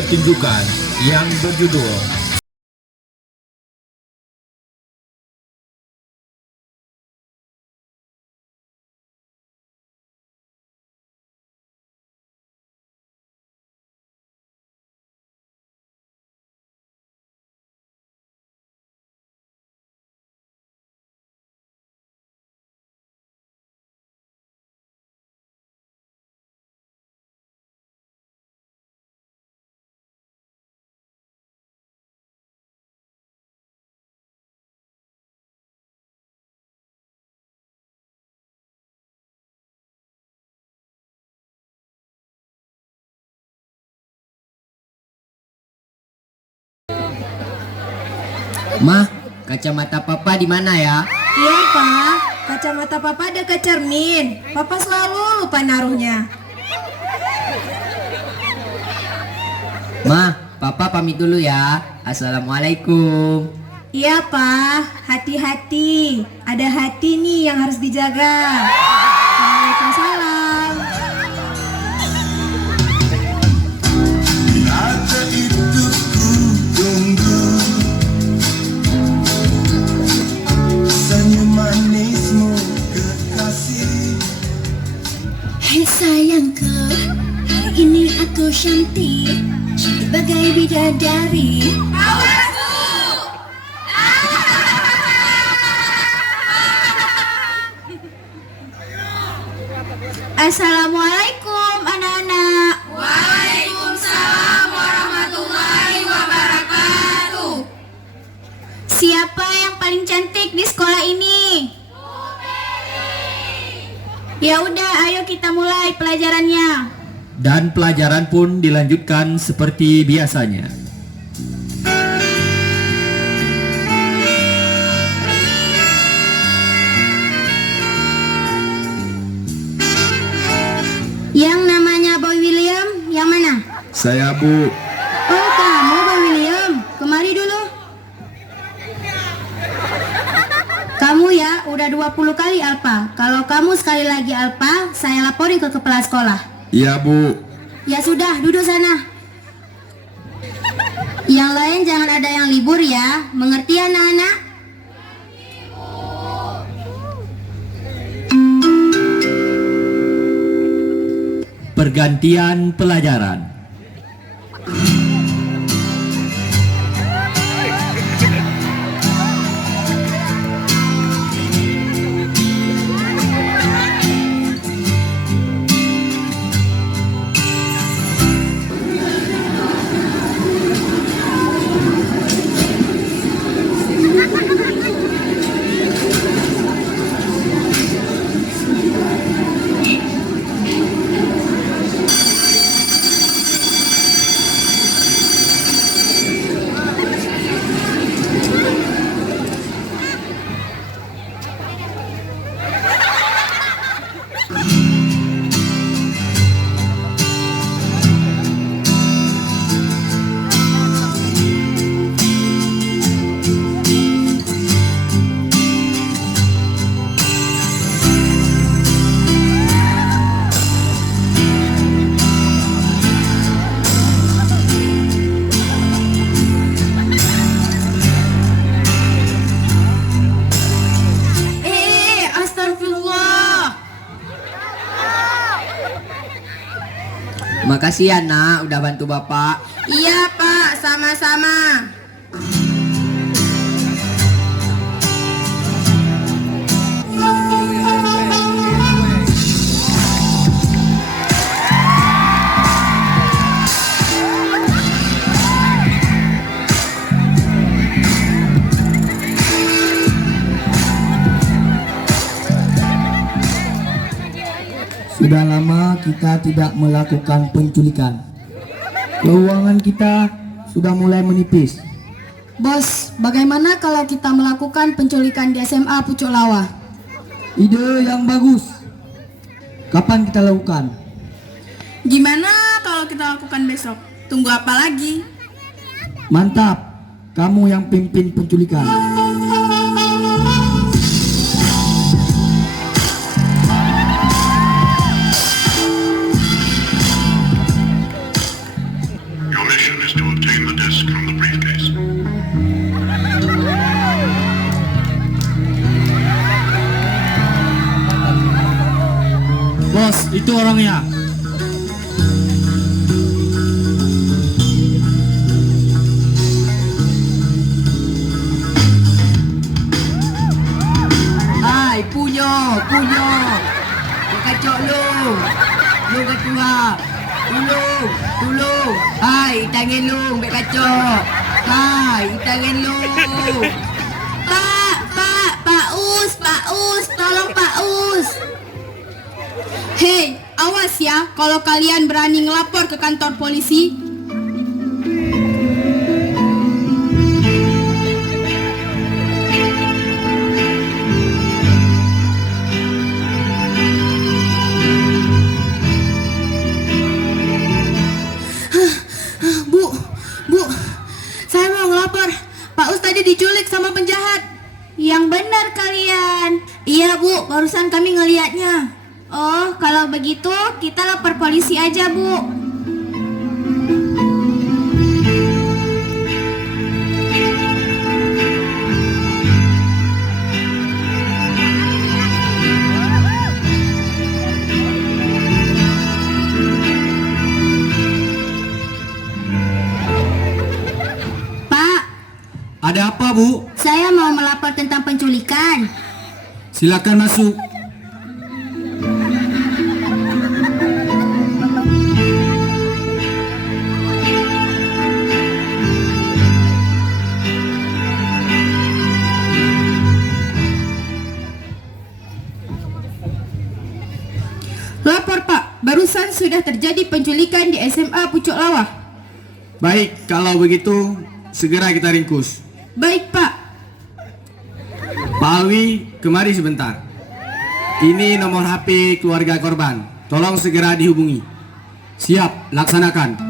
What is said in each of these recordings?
pertunjukan yang berjudul Mah, kacamata papa di mana ya? Iya, Pak. Kacamata Papa dekat cermin. Papa selalu lupa naruhnya. Mah, papa pamit dulu ya. Assalamualaikum. Iya, Pak. Hati-hati. Ada hati nih yang harus dijaga. Waalaikumsalam. Ada itu ku tunggu, senyum manismu kekasih. Hai sayangku, hari ini aku cantik, cantik bagai bidadari. Assalamualaikum anak-anak. Waalaikumsalam warahmatullahi wabarakatuh. Siapa yang paling cantik di sekolah ini? Ya udah, ayo kita mulai pelajarannya. dan pelajaran pun dilanjutkan seperti biasanya. Yang namanya Boy William, yang mana? Saya Bu. Oh, kamu Boy William. Kemari dulu. Kamu ya udah 20 kali alpa. Kalau kamu sekali lagi alpa, saya laporin ke kepala sekolah. Iya Bu. Ya sudah, duduk sana. Yang lain jangan ada yang libur ya. Mengerti anak-anak? Pergantian pelajaran. Astagfirullah. Makasih ya nak, udah bantu bapak. Iya, Pak. Sama-sama. Sudah lama kita tidak melakukan penculikan. Keuangan kita sudah mulai menipis. Bos, bagaimana kalau kita melakukan penculikan di SMA Pucuk Lawa? Ide yang bagus. Kapan kita lakukan? Gimana kalau kita lakukan besok? Tunggu apa lagi? Mantap. Kamu yang pimpin penculikan. Your mission Itu orangnya. Hai, punyo. Kacok lu. Lu ketua. Tolong. Hai, tangan lu, bek kacok. Hai, tangan lu. Pak Us, tolong Pak Us. Hei, awas ya kalau kalian berani ngelapor ke kantor polisi. Bu, saya mau ngelapor. Pak Us tadi diculik sama penjahat. Yang benar kalian. Iya Bu, barusan kami ngelihatnya. Oh, kalau begitu kita lapor polisi aja, Bu. Pak, Ada apa, Bu? saya mau melapor tentang penculikan. Silakan masuk. Lapor Pak, barusan sudah terjadi penculikan di SMA Pucuk Lawah. Baik, kalau begitu segera kita ringkus. Baik Pak. Pak Alwi, kemari sebentar. Ini nomor HP keluarga korban. Tolong segera dihubungi. Siap, laksanakan.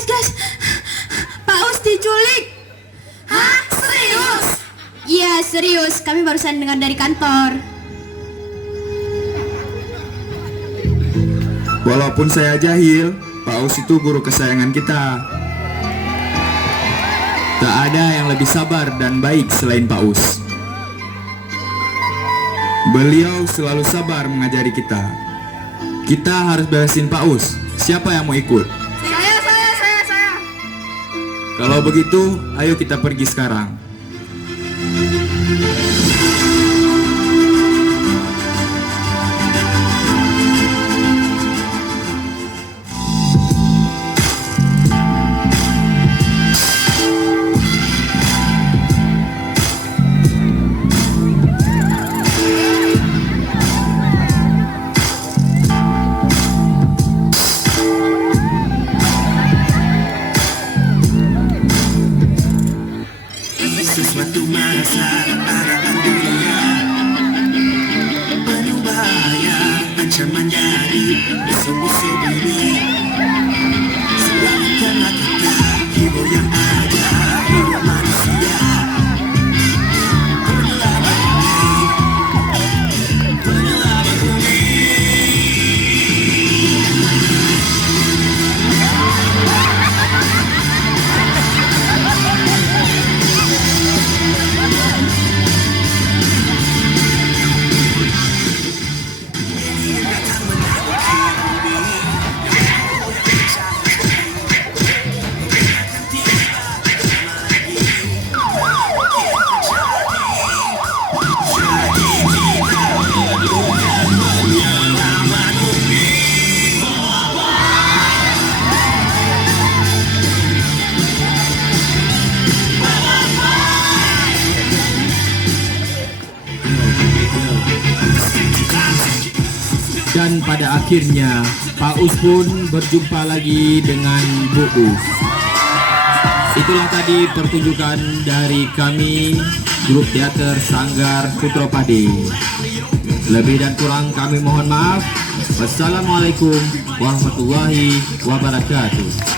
Guys. Pak Us diculik. Hah? Serius? Iya, serius. Kami barusan dengar dari kantor. Walaupun saya jahil, Pak Us itu guru kesayangan kita. Tak ada yang lebih sabar dan baik selain Pak Us. Beliau selalu sabar mengajari kita. Kita harus beresin Pak Us. Siapa yang mau ikut? Saya. Kalau begitu, ayo kita pergi sekarang. Sesuatu masalah Dan pada akhirnya Pak Us pun berjumpa lagi dengan Bu Us. Itulah tadi pertunjukan dari kami, grup teater Sanggar Putra Padi. Lebih dan kurang kami mohon maaf. Wassalamualaikum warahmatullahi wabarakatuh.